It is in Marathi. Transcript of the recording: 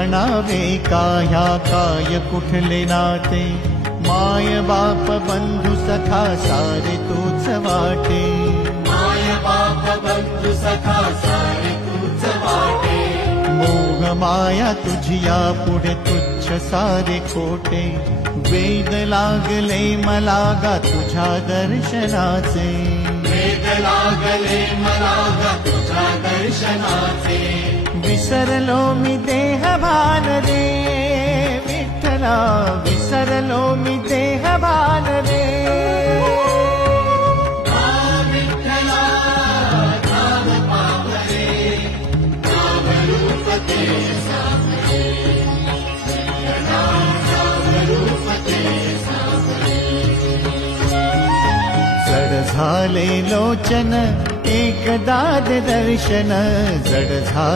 म्हणावे का ह्या काय कुठले नाते, माय बाप बंधू सखा सारे तूच वाटे, माय बाप बंधू सखा सारे तूच वाटे, मोह माया तुझिया पुढे तुच्छ सारे खोटे, वेद लागले मला गा तुझ्या दर्शनाचे, वेद लागले मला गा तुझ्या दर्शनाचे, विसरलो मी देह भान रे विठ्ठला, विसरलो मी देह भान रे, नाम विठ्ठला नाम पावरे, नाम रूप ते सावरे, नाम रूप ते सावरे, जड झाले लोचन एकदा दे दर्शन, जड झाले